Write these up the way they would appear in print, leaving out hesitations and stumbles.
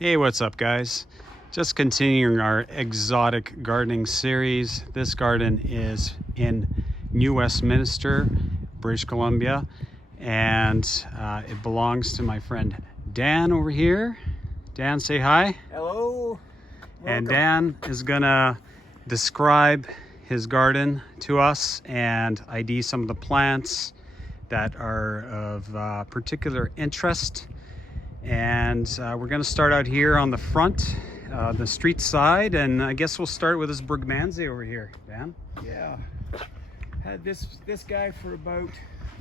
Hey, what's up, guys? Just continuing our exotic gardening series. This garden is in New Westminster, British Columbia, and it belongs to my friend Dan over here. Dan, say hi. Hello. And Dan is gonna describe his garden to us and ID some of the plants that are of particular interest. And we're going to start out here on the front, the street side, and I guess we'll start with this Brugmansia over here, Dan. Yeah. Had this guy for about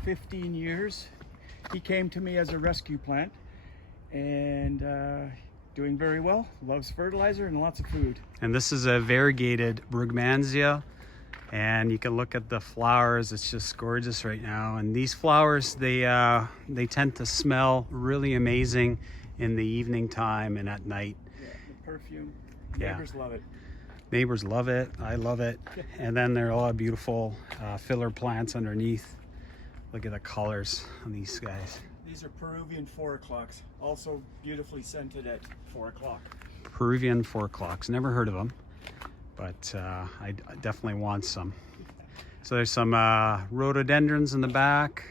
15 years. He came to me as a rescue plant and doing very well. Loves fertilizer and lots of food. And this is a variegated Brugmansia, and you can look at the flowers. It's just gorgeous right now. And these flowers, they tend to smell really amazing in the evening time and at night. Yeah, the perfume. Yeah. Neighbors love it. Neighbors love it. I love it. And then there are a lot of beautiful filler plants underneath. Look at the colors on these guys. These are Peruvian 4 o'clocks, also beautifully scented at 4 o'clock. Peruvian 4 o'clocks. Never heard of them, but I definitely want some. So there's some rhododendrons in the back.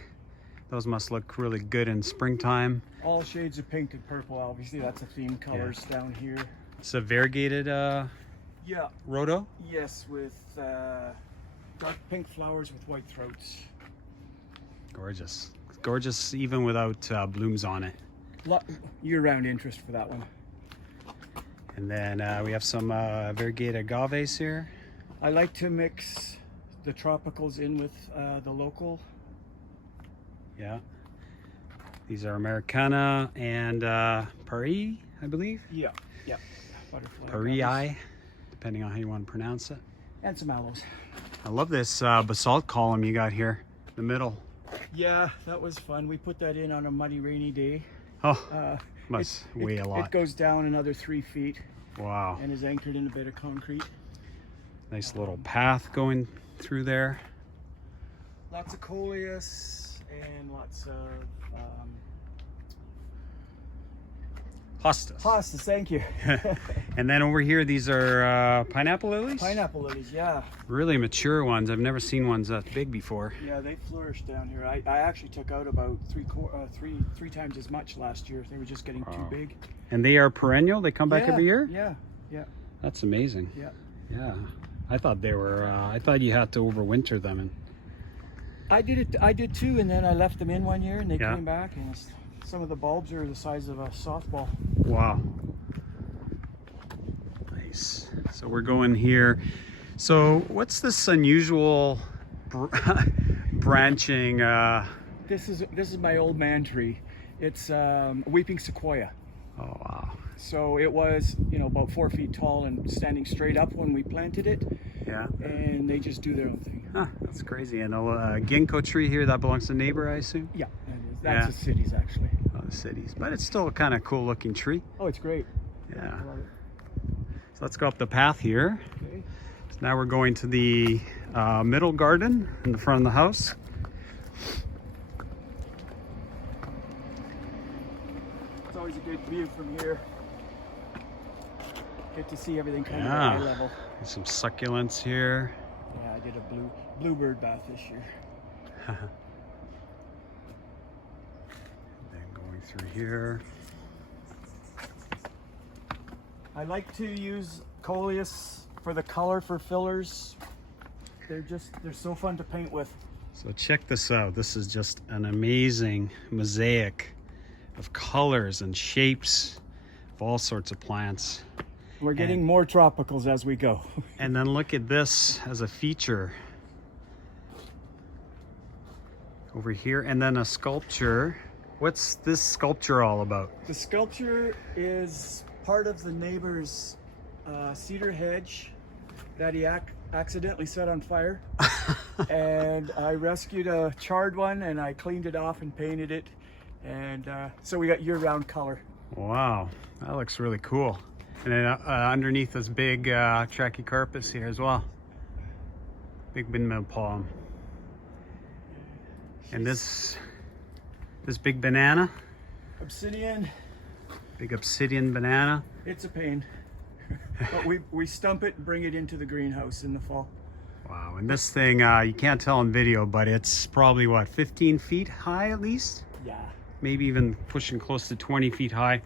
Those must look really good in springtime. All shades of pink and purple, obviously. That's the theme colors down here. It's a variegated Yeah. rhodo. Yes, with dark pink flowers with white throats. Gorgeous. Gorgeous even without blooms on it. Year-round interest for that one. And then we have some Variegated Agaves here. I like to mix the tropicals in with the local. Yeah. These are Americana and Paris, I believe. Yeah. Butterfly. Paris, depending on how you want to pronounce it. And some aloes. I love this basalt column you got here in the middle. Yeah, that was fun. We put that in on a muddy, rainy day. Oh, must weigh a lot. It goes down another 3 feet. Wow. And is anchored in a bit of concrete. Nice little path going through there. Lots of coleus and lots of Hostas. hostas, thank you. And then over here, these are pineapple lilies? Pineapple lilies, yeah. Really mature ones. I've never seen ones that big before. Yeah, they flourish down here. I actually took out about three times as much last year. They were just getting too big. And they are perennial? They come back every year? Yeah. That's amazing. Yeah. I thought they were, I thought you had to overwinter them. And I did too, and then I left them in one year and they came back, and some of the bulbs are the size of a softball. Wow. Nice. So we're going here. So what's this unusual branching? This is my old man tree. It's a weeping sequoia. Oh wow. So it was, about 4 feet tall and standing straight up when we planted it. Yeah. And they just do their own thing. Huh, that's crazy. And a ginkgo tree here, that belongs to neighbor, I assume? Yeah, that's the cities actually. Oh, the cities. But it's still a kind of cool looking tree. Oh, it's great. Yeah. I love it. So let's go up the path here. Okay. So now we're going to the middle garden in the front of the house. It's always a good view from here. Get to see everything kind of Yeah. at eye level. There's some succulents here. Yeah, I did a bluebird bath this year. Then going through here. I like to use coleus for the color for fillers. They're so fun to paint with. So check this out. This is just an amazing mosaic of colors and shapes of all sorts of plants. We're getting more tropicals as we go. And then look at this as a feature over here, and then a sculpture. What's this sculpture all about? The sculpture is part of the neighbor's cedar hedge that he accidentally set on fire. And I rescued a charred one and I cleaned it off and painted it. And so we got year-round color. Wow, that looks really cool. And then underneath this big Trachycarpus here as well. Big Windmill Palm. And this big banana. Obsidian Big obsidian banana. It's a pain. But we stump it and bring it into the greenhouse in the fall. Wow, and this thing, you can't tell in video, but it's probably what, 15 feet high at least? Yeah. Maybe even pushing close to 20 feet high.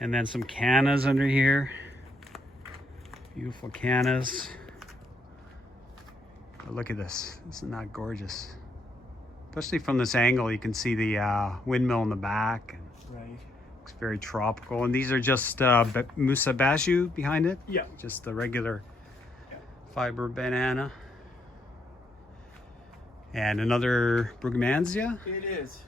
And then some cannas under here. Beautiful cannas. But look at this. Isn't that gorgeous? Especially from this angle, you can see the windmill in the back. Right. Looks very tropical. And these are just Musa Bashu behind it? Yeah. Just the regular fiber banana. And another Brugmansia? It is.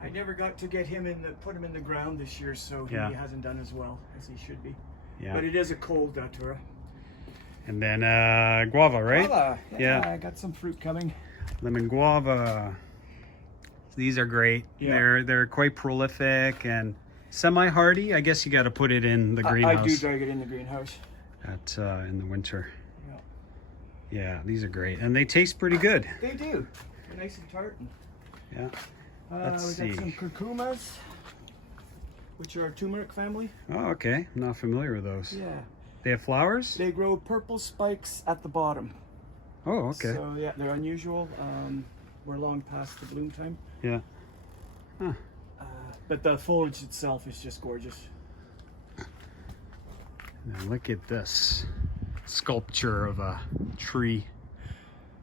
I never got to get him put him in the ground this year, so he hasn't done as well as he should be. Yeah. But it is a cold datura. And then guava, right? Guava. Yeah. I got some fruit coming. Lemon guava. These are great. Yeah. They're quite prolific and semi-hardy. I guess you got to put it in the greenhouse. I do drag it in the greenhouse. In the winter. Yeah. Yeah, these are great, and they taste pretty good. They do. They're nice and tart. Yeah. Let's we got see. some curcumas, which are a turmeric family. Oh, okay. I'm not familiar with those. Yeah. They have flowers? They grow purple spikes at the bottom. Oh, okay. So yeah, they're unusual. We're long past the bloom time. Yeah. Huh. But the foliage itself is just gorgeous. Now look at this sculpture of a tree.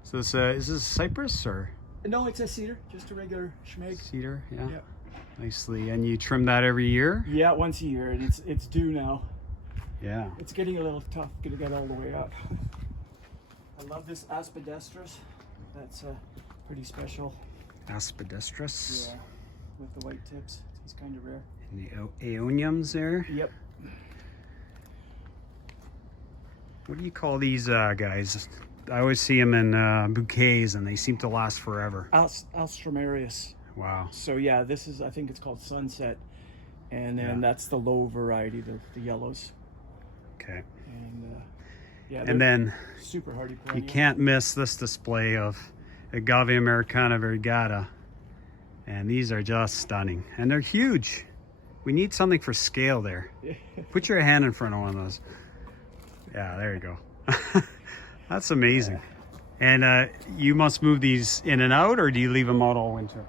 So this, is this cypress or No, it's a cedar, just a regular schmeg. cedar? Yeah. Yeah. Nicely. And you trim that every year? Yeah, once a year, and it's due now. Yeah. It's getting a little tough to get all the way up. I love this aspidestris. That's pretty special. Aspidestris. Yeah, with the white tips. It's kind of rare. And the aeoniums there. Yep. What do you call these guys? I always see them in bouquets, and they seem to last forever. Alstromarius. Wow. So yeah, this is, I think it's called Sunset, and then that's the low variety, the yellows. Okay. And yeah, And then super hardy you perennial. can't miss this display of Agave Americana Vergada, and these are just stunning, and they're huge. We need something for scale there. Put your hand in front of one of those. Yeah, there you go. That's amazing. And you must move these in and out, or do you leave them out all winter?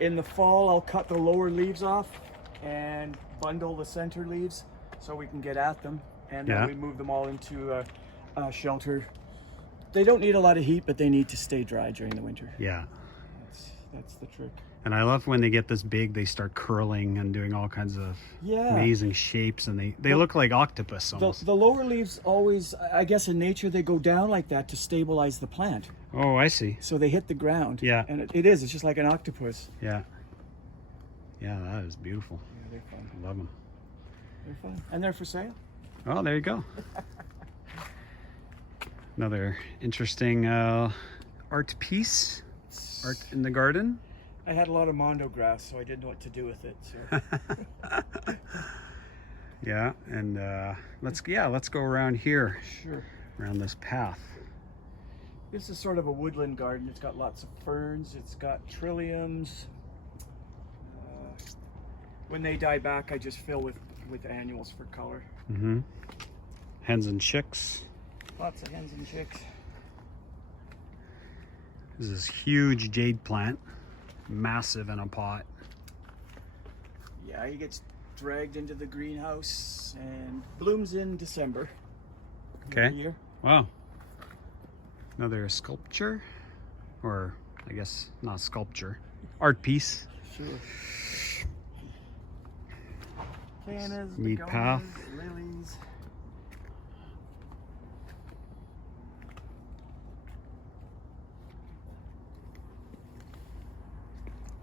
In the fall, I'll cut the lower leaves off and bundle the center leaves so we can get at them. And then we move them all into shelter. They don't need a lot of heat, but they need to stay dry during the winter. Yeah. That's the trick. And I love when they get this big, they start curling and doing all kinds of amazing shapes, and they look like octopus almost. The lower leaves always, I guess in nature, they go down like that to stabilize the plant. Oh, I see. So they hit the ground. Yeah. And it's just like an octopus. Yeah. Yeah, that is beautiful. Yeah, they're fun. I love them. They're fun. And they're for sale. Oh, there you go. Another interesting art piece, art in the garden. I had a lot of mondo grass, so I didn't know what to do with it. So. Yeah, and let's go around here. Sure. Around this path. This is sort of a woodland garden. It's got lots of ferns. It's got trilliums. When they die back, I just fill with annuals for color. Mm-hmm. Hens and chicks. Lots of hens and chicks. This is huge jade plant, massive in a pot. Yeah, he gets dragged into the greenhouse and blooms in December. Okay. Every year. Wow. Another sculpture, or I guess not sculpture, art piece. Sure. Cannas, Neat begonias, path. lilies.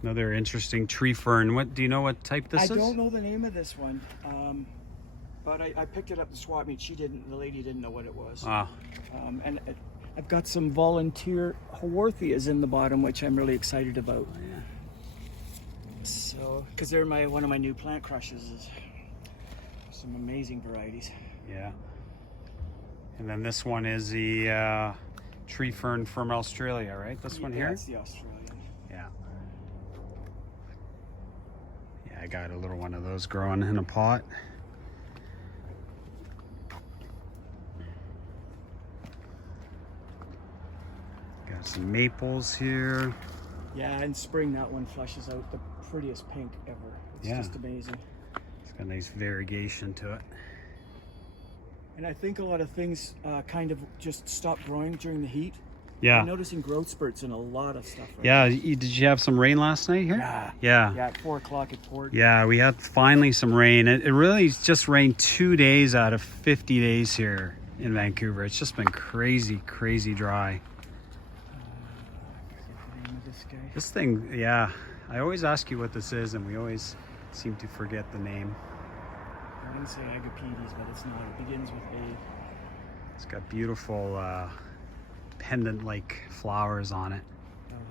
Another interesting tree fern. What do you know? What type this is? I don't know the name of this one, but I picked it up at the swap meet. The lady didn't know what it was. Ah. And I've got some volunteer haworthias in the bottom, which I'm really excited about. Oh, yeah. So, because they're one of my new plant crushes. Is some amazing varieties. Yeah. And then this one is the tree fern from Australia, right? This one here? That's the Australian. Yeah. Yeah, I got a little one of those growing in a pot. Got some maples here. Yeah, in spring that one flushes out the prettiest pink ever. It's just amazing. It's got a nice variegation to it. And I think a lot of things kind of just stop growing during the heat. Yeah. I'm noticing growth spurts in a lot of stuff right Yeah, now. did you have some rain last night here? Yeah. Yeah. Yeah, at 4 o'clock it poured. Yeah, we had finally some rain. It really just rained 2 days out of 50 days here in Vancouver. It's just been crazy, crazy dry. The name of this guy. This thing, yeah, I always ask you what this is and we always seem to forget the name. I didn't say agapetes, but it's not. It begins with A. It's got beautiful pendant-like flowers on it.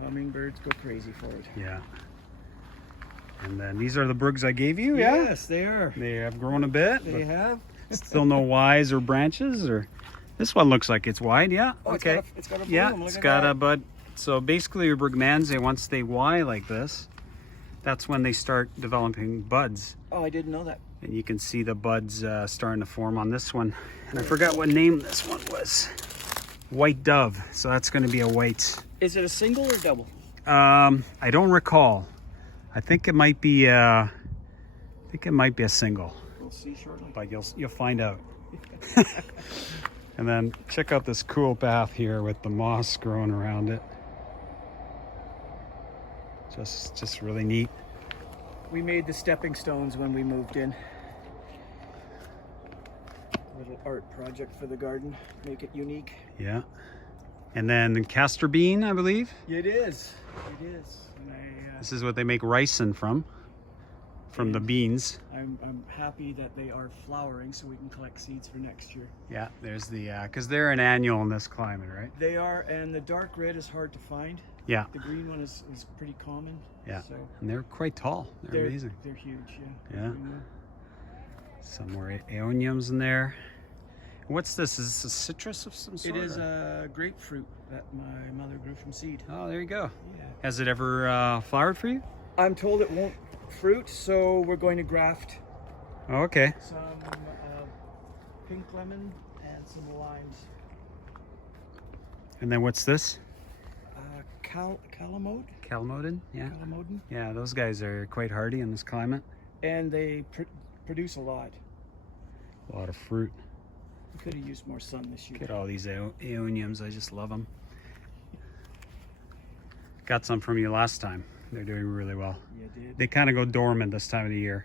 Hummingbirds go crazy for it. Yeah. And then these are the Brugs I gave you, Yes, they are. They have grown a bit. They have. Still no Ys or branches, or this one looks like it's wide. Yeah. Oh, Okay. It's got a bloom. Yeah, Look it's at got that. a bud. So basically, your Brugmansia, once they Y like this, that's when they start developing buds. Oh, I didn't know that. And you can see the buds starting to form on this one. And I forgot what name this one was. White Dove. So that's going to be a white. Is it a single or double? I don't recall. I think it might be. I think it might be a single. We'll see shortly. But you'll find out. And then check out this cool path here with the moss growing around it. Just really neat. We made the stepping stones when we moved in. Little art project for the garden, make it unique. Yeah. And then Castor Bean, I believe. It is. It is. And This is what they make ricin from the beans. I'm happy that they are flowering so we can collect seeds for next year. Yeah, there's the, because they're an annual in this climate, right? They are, and the dark red is hard to find. Yeah. The green one is pretty common. Yeah. So And they're quite tall. They're amazing. They're huge, yeah. Yeah. Some more aeoniums in there. What's this? Is this a citrus of some sort? It is or? a grapefruit that my mother grew from seed. Oh, there you go. Yeah. Has it ever flowered for you? I'm told it won't fruit, so we're going to graft Oh, okay. some pink lemon and some limes. And then what's this? Calamode? Calamodin? Yeah. Calamodin. Yeah, those guys are quite hardy in this climate. And they produce a lot. A lot of fruit. We could have used more sun this year. Look at all these aeoniums. I just love them. Got some from you last time. They're doing really well. Yeah, did. They kind of go dormant this time of the year,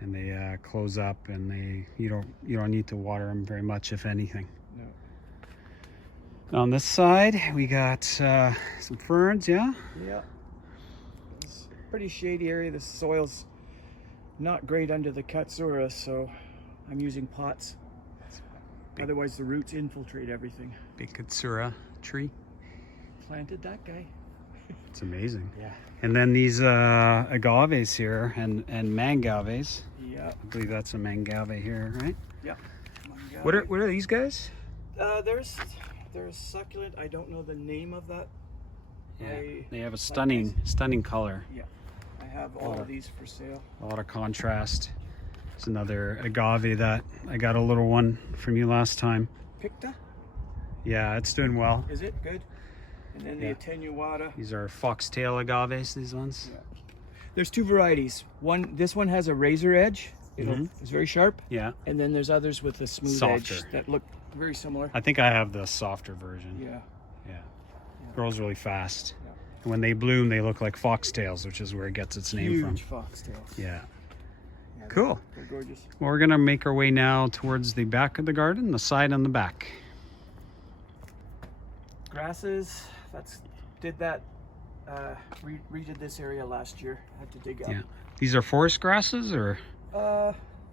and they close up, and you don't need to water them very much, if anything. No. On this side, we got some ferns. Yeah. Yeah. It's a pretty shady area. The soil's not great under the Katsura, so I'm using pots. Otherwise, the roots infiltrate everything. Big Katsura tree. Planted that guy. It's amazing. Yeah. And then these agaves here and mangaves. Yeah. I believe that's a mangave here, right? Yeah. What are these guys? There's succulent. I don't know the name of that. Yeah. They have a stunning color. Yeah. I have all of these for sale. A lot of contrast. It's another agave that I got a little one from you last time. Picta? Yeah, it's doing well. Is it good? And then the attenuata. These are foxtail agaves, these ones. Yeah. There's two varieties. This one has a razor edge. It's very sharp. Yeah. And then there's others with a smooth edge that look very similar. I think I have the softer version. Yeah. Yeah. Grows really fast. Yeah. And when they bloom, they look like foxtails, which is where it gets its name from. Huge foxtails. Yeah. Yeah, Cool. They're gorgeous. Well, we're gonna make our way now towards the back of the garden, the side and the back. Grasses. Redid this area last year. Had to dig up. Yeah. These are forest grasses, or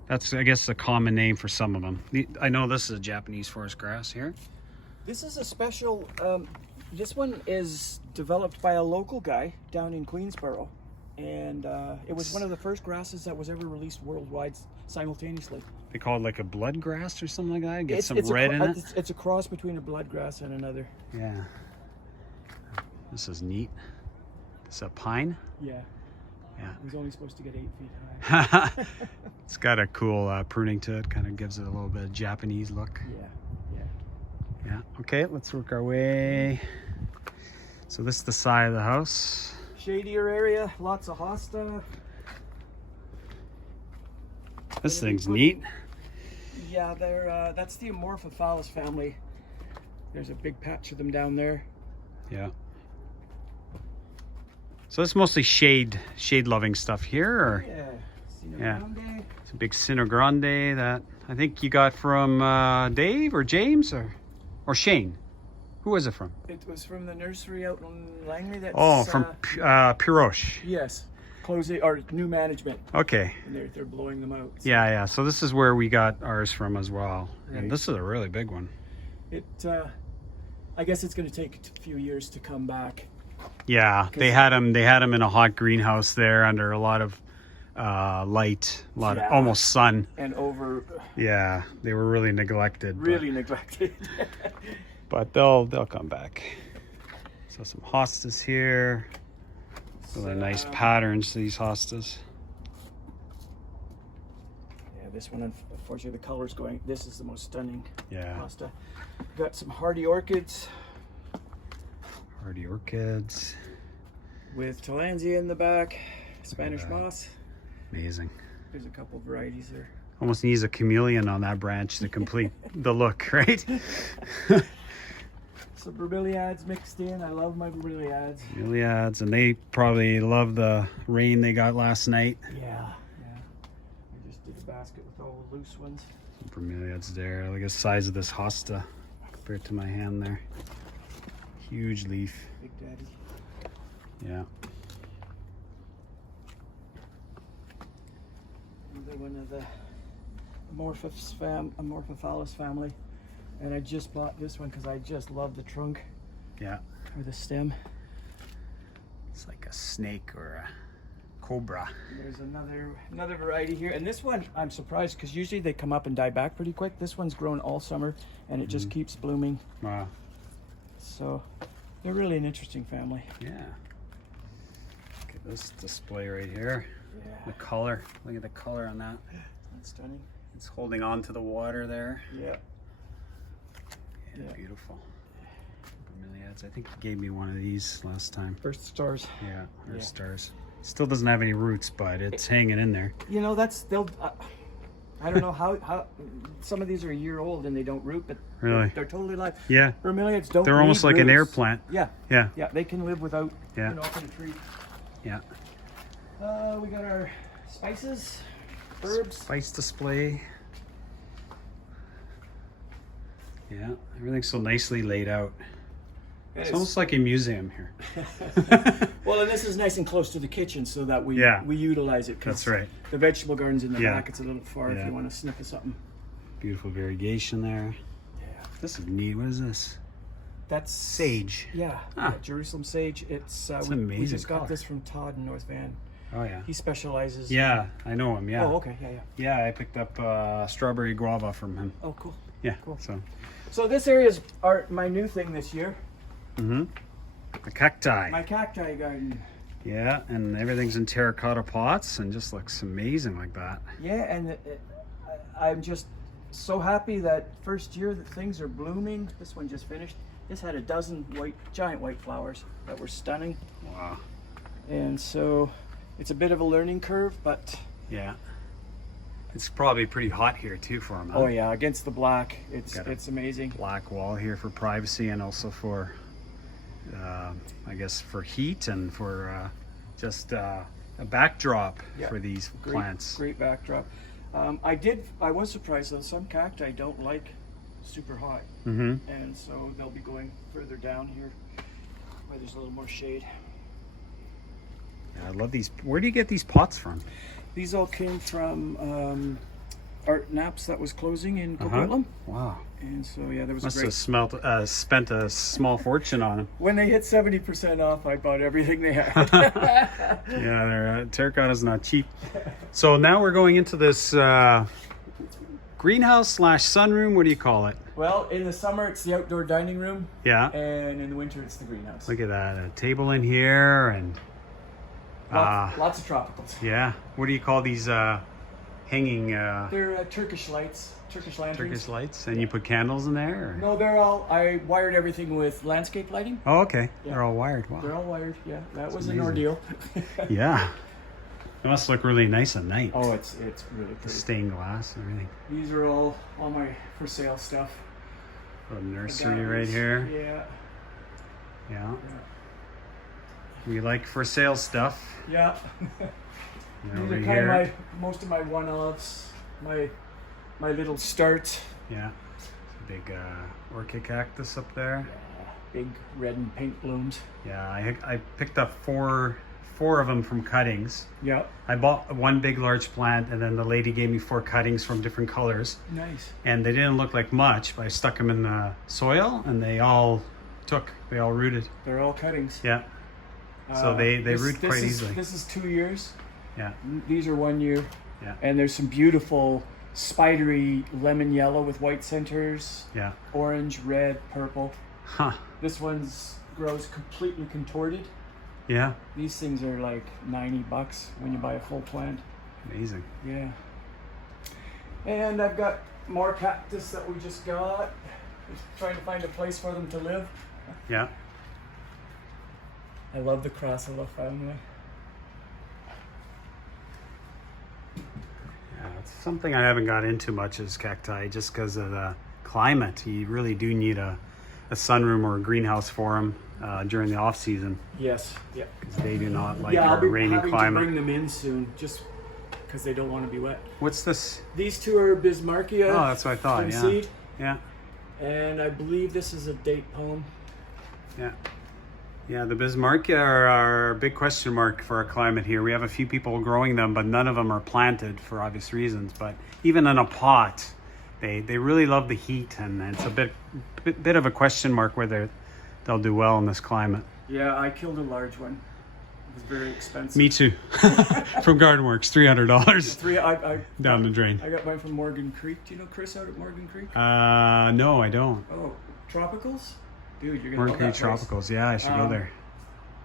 that's, I guess, a common name for some of them. I know this is a Japanese forest grass here. This is a special. This one is developed by a local guy down in Queensboro, and it was one of the first grasses that was ever released worldwide simultaneously. They call it like a blood grass or something like that. Get It's some red in it. It's a cross between a bloodgrass and another. Yeah. This is neat. It's a pine. Yeah. Yeah. He's only supposed to get 8 feet high. It's got a cool pruning to it. Kind of gives it a little bit of Japanese look. Yeah. Okay, let's work our way. So this is the side of the house. Shadier area, lots of hosta. This thing's neat. Yeah, that's the Amorphophallus family. There's a big patch of them down there. Yeah. So it's mostly shade loving stuff here, or Yeah. Yeah. Grande. it's a big Sino Grande that I think you got from Dave or James or Shane. Who was it from? It was from the nursery out in Langley. That's From Piroche. yes, closing or new management, Okay. and they're blowing them out. So Yeah. So this is where we got ours from as well. Right. And this is a really big one. it, I guess it's going to take a few years to come back. Yeah, they had them in a hot greenhouse there under a lot of light, a lot of almost sun. And over, Yeah, they were really neglected. really neglected. But they'll come back. So some hostas here. Really nice patterns, these hostas. Yeah, this one, unfortunately, the color's going. This is the most stunning. Yeah. Hosta. Got some hardy orchids Hardy orchids. with Tillandsia in the back. Spanish that. moss. Amazing. There's a couple varieties there. Almost needs a chameleon on that branch to complete the look, right? Some bromeliads mixed in. I love my bromeliads. Bromeliads, and they probably love the rain they got last night. Yeah. I just did a basket with all the loose ones. Bromeliads there. Look at the size of this hosta compared to my hand there. Huge leaf. Big Daddy. Yeah. Another one of the Amorphophallus family. And I just bought this one because I just love the trunk Yeah. or the stem. It's like a snake or a cobra. There's another variety here, and this one I'm surprised because usually they come up and die back pretty quick. This one's grown all summer and it just keeps blooming. Wow. So they're really an interesting family. Yeah. Look at this display right here. Yeah, The color. Look at the color on that. that's stunning. It's holding on to the water there. Yeah. Yeah, Yeah. beautiful. Bromeliads. I think you gave me one of these last time. First stars. Yeah, or Yeah. stars. Still doesn't have any roots, but it's hanging in there. You know, I don't know how some of these are a year old and they don't root, but Really? they're totally alive. Yeah. Bromeliads don't. They're almost need like an air roots. plant. Yeah. Yeah. Yeah, they can live without Yeah. an open tree. Yeah. We got our spices, herbs. Spice display. Yeah, everything's so nicely laid out. It's almost like a museum here. Well, and this is nice and close to the kitchen so that we utilize it. 'Cause That's right. The vegetable garden's in the Yeah. back. It's a little far if Yeah. you want to sniff of something. Beautiful variegation there. Yeah. This is neat. What is this? That's Sage. Yeah, Ah. yeah, Jerusalem sage. It's we amazing just got color. this from Todd in North Van. Oh yeah. He specializes. Yeah, I know him. Yeah. Oh, okay. Yeah. Yeah, I picked up strawberry guava from him. Oh, cool. Yeah. Cool. So. This area is my new thing this year. Mm-hmm. The cacti. My cacti garden. Yeah, and everything's in terracotta pots and just looks amazing like that. Yeah, and I'm just so happy that first year that things are blooming. This one just finished. This had a dozen giant white flowers that were stunning. Wow. And so it's a bit of a learning curve, but Yeah. It's probably pretty hot here too for him. Huh? oh yeah, against the black, it's Got it. it's amazing. Black wall here for privacy and also for, I guess, for heat and for just a backdrop Yeah. for these Great, plants. great backdrop. I was surprised though. Some cacti don't like super hot, Mm-hmm. and so they'll be going further down here where there's a little more shade. Yeah, I love these. Where do you get these pots from? These all came from Art Naps that was closing in Coquitlam. Wow. And so yeah, there was Must a great. have spent a small fortune on them. When they hit 70% off, I bought everything they had. Yeah, their terracotta's not cheap. So now we're going into this greenhouse / sunroom. What do you call it? Well, in the summer it's the outdoor dining room, Yeah. and in the winter it's the greenhouse. Look at that. A table in here and Lots of tropicals. Yeah. What do you call these hanging They're Turkish lights, Turkish lanterns. Turkish lights? And you put candles in there? Or? No, they're all, I wired everything with landscape lighting. Oh, okay. Yeah. They're all wired. Wow. They're all wired, yeah. That was amazing. an ordeal. Yeah. It must look really nice at night. Oh, it's really The pretty. stained glass and everything. These are all my for sale stuff. A nursery Agaves. right here. Yeah. Yeah. We like for sale stuff. Yeah. And These over are kind here. of most of my one-offs, my little start. Yeah. Big orchid cactus up there. Big red and pink blooms. Yeah, I picked up four of them from cuttings. Yeah. I bought one big large plant, and then the lady gave me 4 cuttings from different colors. Nice. And they didn't look like much, but I stuck them in the soil, and they all rooted. They're all cuttings. Yeah. So they root quite easily. This is 2 years. Yeah. These are 1 year. Yeah. And there's some beautiful spidery lemon yellow with white centers. Yeah. Orange, red, purple. Huh. This one's grows completely contorted. Yeah. These things are like $90 when you buy a full plant. Amazing. Yeah. And I've got more cactus that we just got. Just trying to find a place for them to live. Yeah. I love the Crassula family. Yeah, it's something I haven't got into much is cacti, just because of the climate. You really do need a sunroom or a greenhouse for them during the off season, Yes. Yeah. because they do not like I'll our be rainy having climate. to bring them in soon, just because they don't want to be wet. What's this? These two are Bismarckia. Oh, that's what I thought. from Yeah. seed, Yeah. and I believe this is a date palm. Yeah. Yeah, the Bismarckia are a big question mark for our climate here. We have a few people growing them, but none of them are planted for obvious reasons. But even in a pot, they really love the heat, and it's a bit of a question mark whether they'll do well in this climate. Yeah, I killed a large one. It was very expensive. Me too. From GardenWorks, $300 I down the drain. I got mine from Morgan Creek. Do you know Chris out at Morgan Creek? No, I don't. Oh, Tropicals? Dude, you're gonna Morgan love Creek that place. Tropicals. Yeah, I should go there.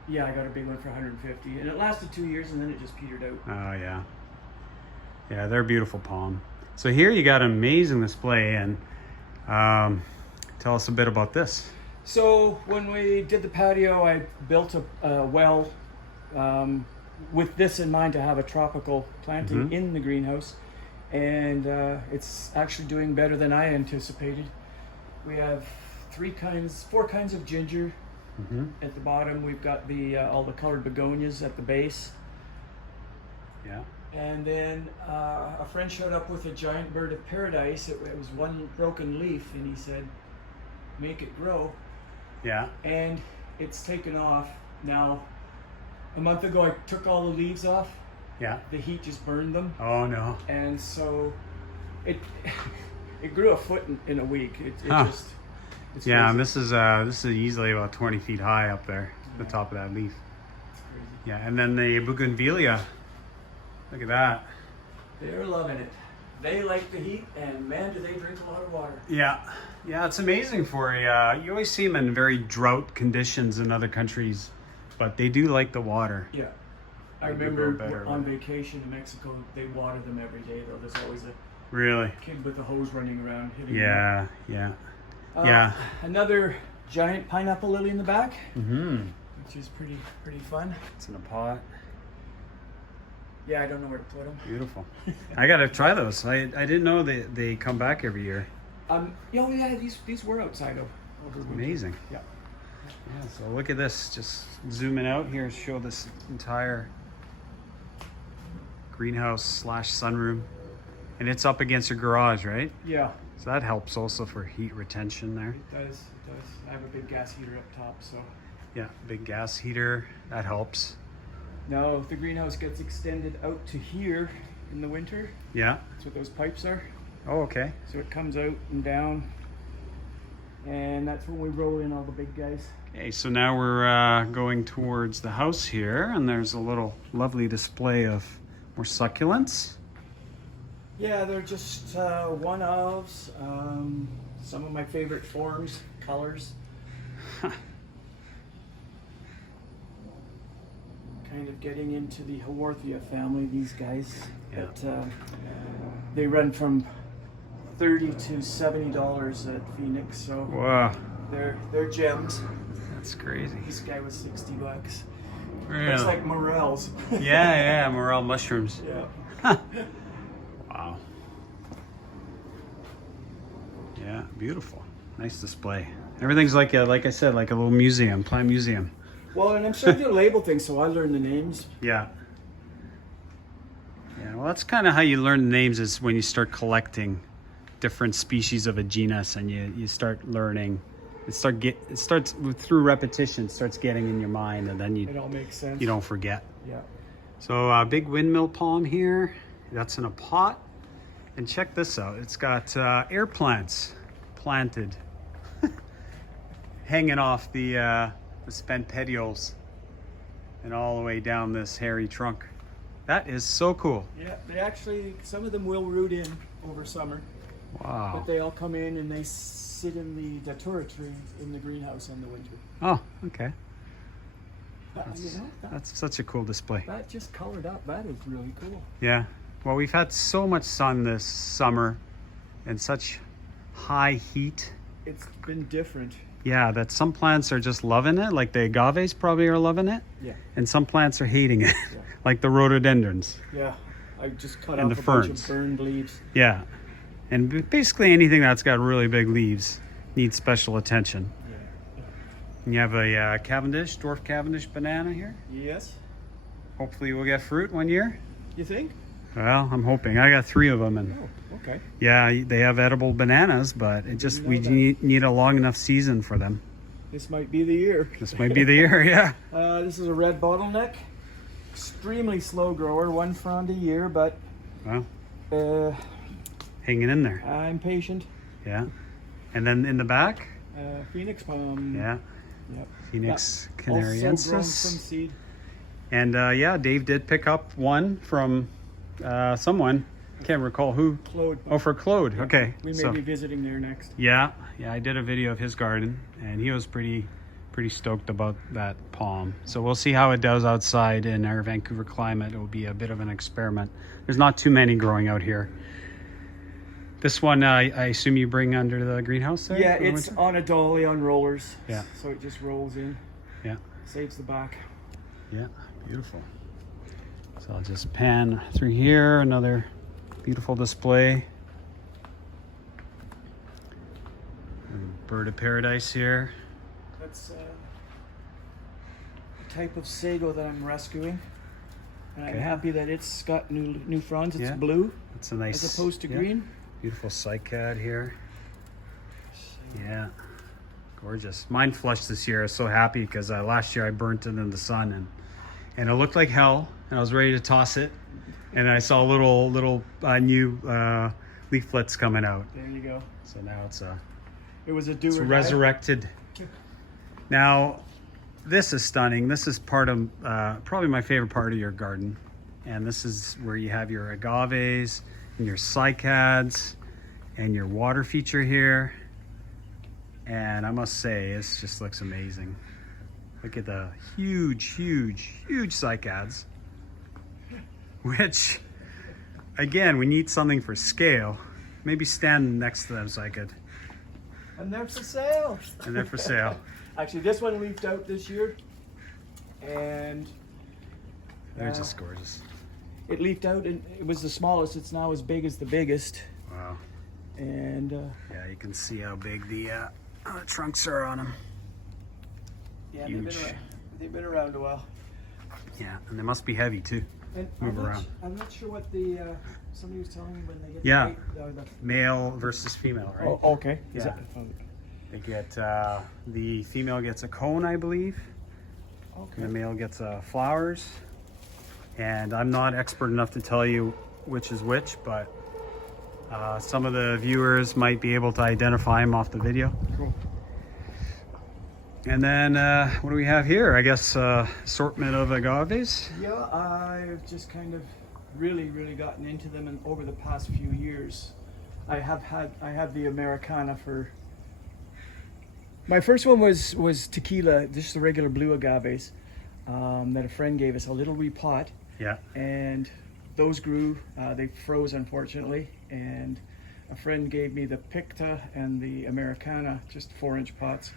Yeah, I got a big one for 150, and it lasted 2 years, and then it just petered out. Oh, yeah. Yeah, they're a beautiful palm. So here you got an amazing display, and tell us a bit about this. So when we did the patio, I built a well with this in mind to have a tropical planting in the greenhouse, and it's actually doing better than I anticipated. We have 4 kinds of ginger. At the bottom, we've got all the colored begonias at the base. Yeah. And then a friend showed up with a giant bird of paradise. It was one broken leaf, and he said, make it grow. Yeah. And it's taken off. Now, a month ago, I took all the leaves off. Yeah. The heat just burned them. Oh, no. And so it grew a foot in a week. It's Yeah, crazy. and this is easily about 20 feet high up there, the top of that leaf. It's crazy. Yeah, and then the Bougainvillea. Look at that. They're loving it. They like the heat, and man, do they drink a lot of water. Yeah. Yeah, it's amazing for you. You always see them in very drought conditions in other countries, but they do like the water. Yeah. I They do remember grow better, on but- vacation in Mexico, they water them every day, though. There's always a Really? kid with a hose running around hitting them. Yeah, yeah. Uh, Yeah. Another giant pineapple lily in the back, Mm-hmm. which is pretty fun. It's in a pot. Yeah, I don't know where to put them. Beautiful. I gotta try those. I didn't know they come back every year. Yeah, these were outside over winter. Amazing. Yeah. Yeah, so look at this. Just zooming out here, show this entire greenhouse / sunroom. And it's up against your garage, right? Yeah, So that helps also for heat retention there. it does. I have a big gas heater up top, so. Yeah, big gas heater, that helps. Now, if the greenhouse gets extended out to here in the winter, Yeah. that's what those pipes are. Oh, okay. So it comes out and down, and that's when we roll in all the big guys. Okay, so now we're going towards the house here, and there's a little lovely display of more succulents. Yeah, they're just one-ofs. Some of my favorite forms, colors. kind of getting into the Haworthia family, these guys. Yeah. But, they run from $30 to $70 at Phoenix, so Wow, they're gems. that's crazy. This guy was $60. Really? Looks like morels. Yeah, morel mushrooms. Yeah. Wow. Yeah, beautiful. Nice display. Everything's like I said, like a little museum, plant museum. Well, and I'm starting to label things, so I learned the names. Yeah. Yeah, well, that's kind of how you learn the names, is when you start collecting different species of a genus, and you start learning. It starts through repetition. It starts getting in your mind, and then It all makes sense. you don't forget. Yeah. So big windmill palm here. That's in a pot. And check this out. It's got air plants planted, hanging off the spent petioles and all the way down this hairy trunk. That is so cool. Yeah, they actually, some of them will root in over summer, Wow. but they all come in and they sit in the datura tree in the greenhouse in the winter. Oh, okay. You know, That's such a cool display. that just colored up. That is really cool. Yeah. Well, we've had so much sun this summer and such high heat. It's been different. Yeah, that some plants are just loving it, like the agaves probably are loving it, Yeah. and some plants are hating it, Yeah. like the rhododendrons. Yeah. I just cut And off the a bunch ferns. of burned leaves. Yeah. And basically anything that's got really big leaves needs special attention. Yeah. And you have a Cavendish, dwarf Cavendish banana here. Yes. Hopefully we'll get fruit one year. You think? Well, I'm hoping. I got 3 of them, and Oh, okay. yeah, they have edible bananas, but it just know we that. need a long enough season for them. This might be the year. This might be the year, yeah. This is a red bottleneck. Extremely slow grower, one frond a year, but Well, uh, hanging in there. I'm patient. Yeah. And then in the back, Phoenix palm. yeah, Yep. Phoenix Also grown from canariensis. seed. And yeah, Dave did pick up one from someone. Can't recall who. Claude. Oh, for Claude. Okay. We may So, be visiting there next. yeah, I did a video of his garden, and he was pretty stoked about that palm. So we'll see how it does outside in our Vancouver climate. It will be a bit of an experiment. There's not too many growing out here. This one, I assume you bring under the greenhouse there? Yeah, for the it's winter? on a dolly on rollers. Yeah. So it just rolls in. Yeah. Saves the back. Yeah, beautiful. So I'll just pan through here. Another beautiful display. And bird of paradise here. That's a type of sago that I'm rescuing. And Okay. I'm happy that it's got new fronds. It's Yeah. blue It's a nice, as opposed to yeah, green. beautiful cycad here. Yeah, gorgeous. Mine flushed this year. I was so happy because last year I burnt it in the sun, and it looked like hell, and I was ready to toss it, and I saw little new leaflets coming out. There you go. So now it's It was a do it's or die. resurrected. Now, this is stunning. This is part of probably my favorite part of your garden, and this is where you have your agaves and your cycads and your water feature here. And I must say, it just looks amazing. Look at the huge cycads, which, again, we need something for scale. Maybe stand next to them so I could, And they're for sale. and they're for sale. Actually, this one leafed out this year, and They're just gorgeous. it leafed out, and it was the smallest. It's now as big as the biggest, Wow. and Yeah, you can see how big the trunks are on them. yeah, Huge. they've been around a while. Yeah, and they must be heavy too. And Move around. I'm not sure what the somebody was telling me when they get Yeah. the Male versus female, right? Oh, okay. Is Yeah. They get the female gets a cone, I believe. okay. And the male gets flowers. And I'm not expert enough to tell you which is which, but some of the viewers might be able to identify them off the video. Cool. And then what do we have here? I guess assortment of agaves. Yeah, I've just kind of really gotten into them, and over the past few years, I have the Americana for. My first one was tequila, just the regular blue agaves. that a friend gave us, a little wee pot. Yeah. And those grew. They froze, unfortunately. And a friend gave me the Picta and the Americana, just 4-inch pots.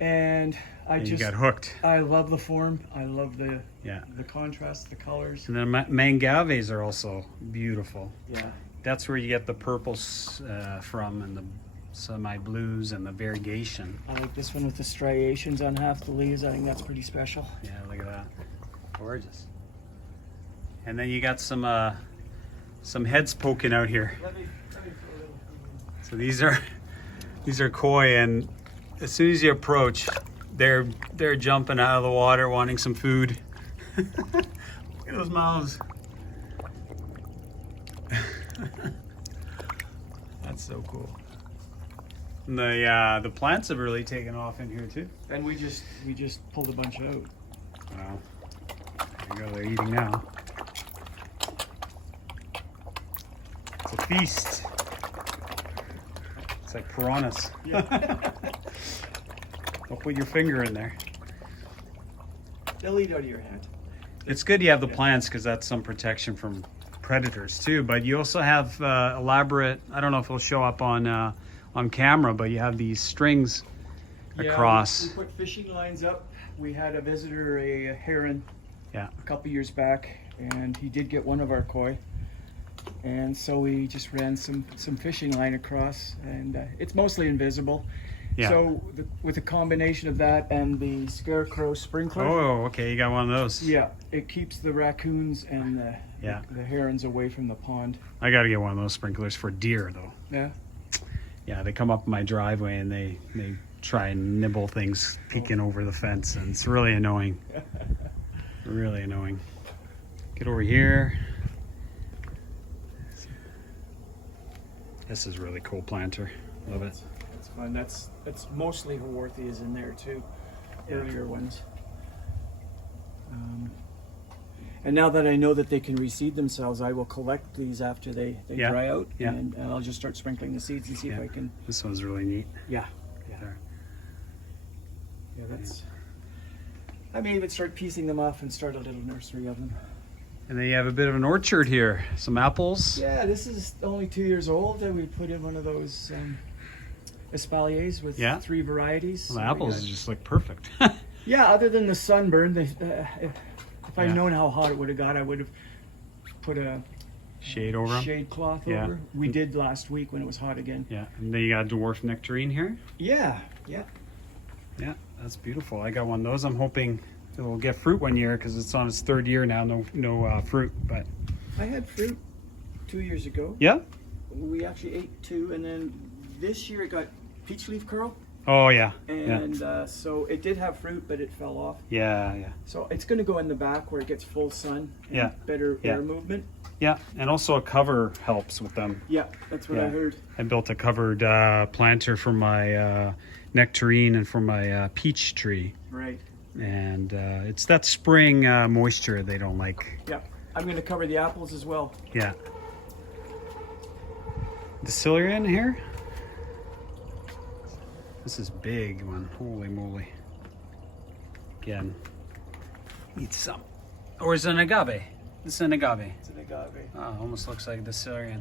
And You got hooked. I love the form. I love the Yeah. the contrast, the colors. And then mangaves are also beautiful. Yeah. That's where you get the purples from, and the semi-blues and the variegation. I like this one with the striations on half the leaves. I think that's pretty special. Yeah, look at that. Gorgeous. And then you got some heads poking out here. Let me So these are koi, and as soon as you approach, they're jumping out of the water wanting some food. Look at those mouths. That's so cool. And the plants have really taken off in here too. And we just pulled a bunch out. Wow. There you go, they're eating now. It's a feast. It's like piranhas. Yeah. Don't put your finger in there. They'll eat out of your hand. It's good you have the plants because that's some protection from predators too. But you also have elaborate, I don't know if it'll show up on camera, but you have these strings across. We put fishing lines up. We had a visitor, a heron, Yeah. a couple years back, and he did get one of our koi. And so we just ran some fishing line across, and it's mostly invisible. Yeah. So with a combination of that and the scarecrow sprinkler, Oh, okay, you got one of those. yeah, it keeps the raccoons and Yeah. the herons away from the pond. I got to get one of those sprinklers for deer though. Yeah. Yeah, they come up my driveway and they try and nibble things peeking over the fence, and it's really annoying. Really annoying. Get over here. This is really cool planter. Love it. It's fun. That's mostly Haworthias in there too, earlier ones. And now that I know that they can reseed themselves, I will collect these after they Yeah. dry out, Yeah. and I'll just start sprinkling the seeds and see if Yeah. I can. This one's really neat. Yeah, yeah, There. yeah. That's. I may even start piecing them off and start a little nursery of them. And then you have a bit of an orchard here. Some apples. Yeah, this is only 2 years old, and we put in one of those espaliers with Yeah. 3 varieties. Well, the So we apples got- just look perfect. Yeah, other than the sunburn, if I'd Yeah. known how hot it would have got, I would have put a Shade over them. shade cloth Yeah. over. We did last week when it was hot again. Yeah, and then you got Dwarf Nectarine here. Yeah, yeah. Yeah, that's beautiful. I got one of those. I'm hoping it will get fruit one year because it's on its 3rd year now. No fruit, but I had fruit 2 years ago. yeah. We actually ate 2, and then this year it got peach leaf curl, Oh yeah. and so it did have fruit, but it fell off. Yeah. So it's going to go in the back where it gets full sun and Yeah. better Yeah. air movement. Yeah, and also a cover helps with them. Yeah, that's what I Yeah. heard. I built a covered planter for my nectarine and for my peach tree, Right. and it's that spring moisture they don't like. Yeah. I'm going to cover the apples as well. Yeah. Distillery here. This is big one. Holy moly. Again. Need some. Or is it an agave? This is an agave. It's an agave. Oh, almost looks like a Distillery.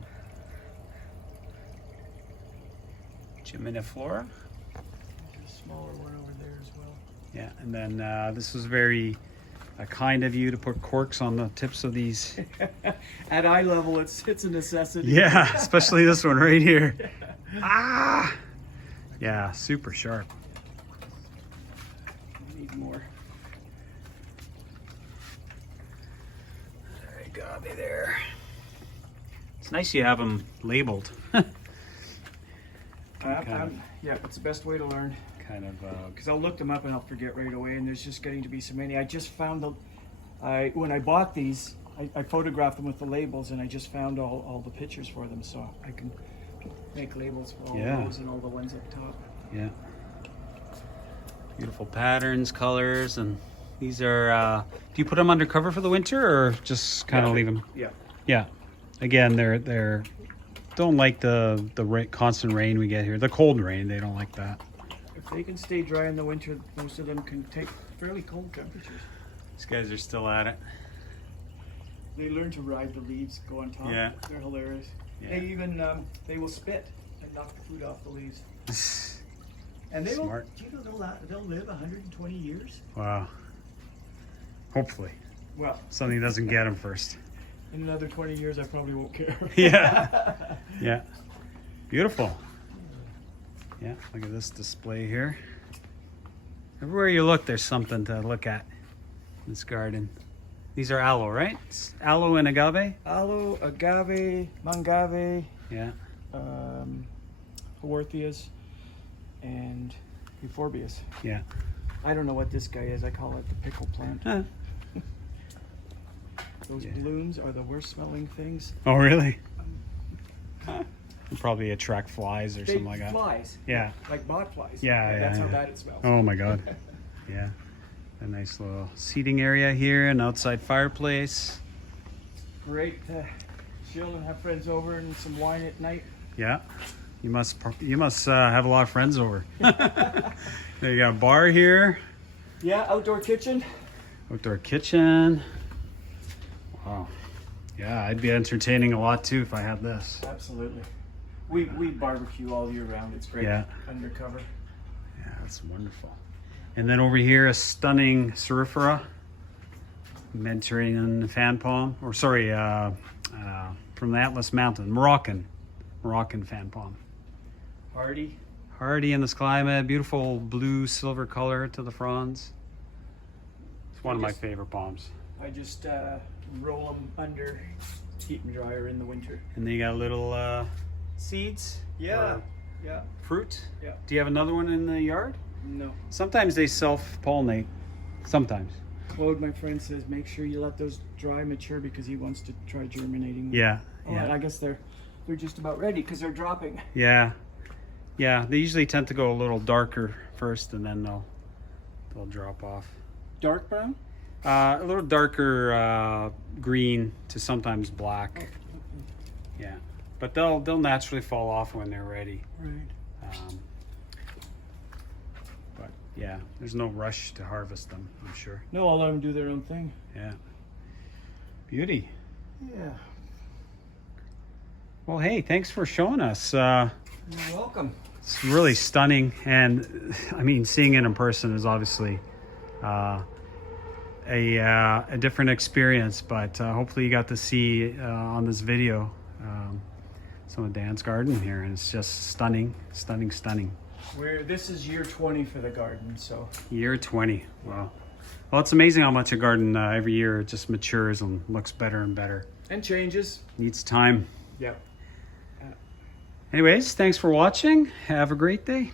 Geminiflora. There's a smaller one over there as well. Yeah, and then this was very kind of you to put corks on the tips of these. At eye level, it's a necessity. Yeah, especially this one right here. Ah! Yeah, super sharp. I need more. Agave there. It's nice you have them labeled. Yeah, it's the best way to learn. Kind of. Because I'll look them up and I'll forget right away, and there's just getting to be so many. I just found when I bought these, I photographed them with the labels, and I just found all the pictures for them, so I can make labels for all Yeah. those and all the ones up top. Yeah. Beautiful patterns, colors, and these are. Do you put them under cover for the winter, or just kind of leave them? Yeah. Yeah. Again, they're don't like the constant rain we get here. The cold rain, they don't like that. If they can stay dry in the winter, most of them can take fairly cold temperatures. These guys are still at it. They learn to ride the leaves, go on top. Yeah. They're hilarious. Yeah. They even they will spit and knock the food off the leaves. And they Smart. will. Do you know they'll live 120 years? Wow. Hopefully. Well, Something doesn't get them first. in another 20 years, I probably won't care. Yeah. Yeah. Beautiful. Yeah, look at this display here. Everywhere you look, there's something to look at in this garden. These are aloe, right? It's aloe and agave? Aloe, agave, mangave, Yeah. haworthias, and euphorbias. Yeah. I don't know what this guy is. I call it the pickle plant. Huh. Those Yeah. blooms are the worst smelling things. Oh, really? Probably attract flies or They something like that. flies. Yeah. Like bot flies. Yeah, yeah, That's how yeah. bad it smells. Oh my God. Yeah. A nice little seating area here, an outside fireplace. Great to chill and have friends over and some wine at night. Yeah. You must have a lot of friends over. You got a bar here, Yeah, outdoor kitchen. outdoor kitchen. Wow. Yeah, I'd be entertaining a lot too if I had this. Absolutely. We barbecue all year round. It's great. Yeah. Undercover. Yeah, that's wonderful. And then over here, a stunning Cerifera, Mediterranean fan palm, or sorry, from the Atlas Mountain, Moroccan fan palm. Hardy. Hardy in this climate, beautiful blue silver color to the fronds. It's one of my favorite palms. I just roll them under heat and dryer in the winter. And then you got little seeds. Yeah. or Yeah. Fruit. Yeah. Do you have another one in the yard? No. Sometimes they self-pollinate. Sometimes. Claude, my friend, says make sure you let those dry mature because he wants to try germinating. Yeah. Oh, and I guess they're just about ready because they're dropping. Yeah. Yeah. They usually tend to go a little darker first, and then they'll drop off. Dark brown. A little darker green to sometimes black. Yeah. But they'll naturally fall off when they're ready. Right. But yeah, there's no rush to harvest them, I'm sure. No, I'll let them do their own thing. Yeah. Beauty. Yeah. Well, hey, thanks for showing us. You're welcome. It's really stunning, and I mean, seeing it in person is obviously a different experience. But hopefully, you got to see on this video some of Dan's garden here, and it's just stunning, stunning, stunning. This is year 20 for the garden, so. Year 20. Wow. Well, it's amazing how much a garden every year just matures and looks better and better. And changes. Needs time. Yep. Anyways, thanks for watching. Have a great day.